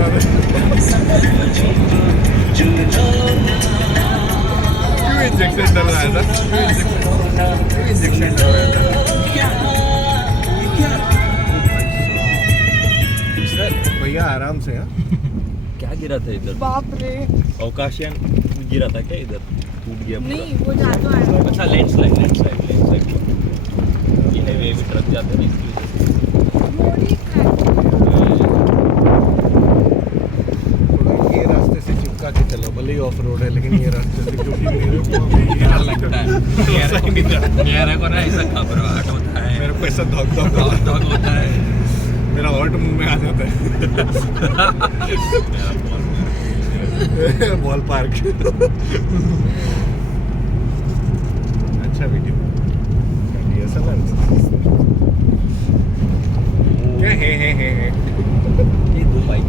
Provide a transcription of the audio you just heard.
बना दे। क्यों इंजेक्शन डलवाया था? क्यों इंजेक्शन डलवाया था? भैया आराम से। क्या गिरा था इधर? बाप रे। अवकाशयान गिरा था क्या इधर? टूट गया पूरा? नहीं, वो जादू आया। अच्छा लैंडस्लाइड ये हाईवे में ट्रक जाते हैं ना इसकी वजह से। मोड़ी क्रैक। ये रास्ते से चिपका के चलो, भले ही ऑफ रोड है लेकिन ये रास्ते से क्योंकि डर लगता है। मेरे को ना ऐसा घबराहट होता है, मेरे को ऐसा धक धक धक होता है, मेरा हार्ट मुंह में आ जाता है। Ball park. अच्छा वीडियो क्या है ये दो बाइक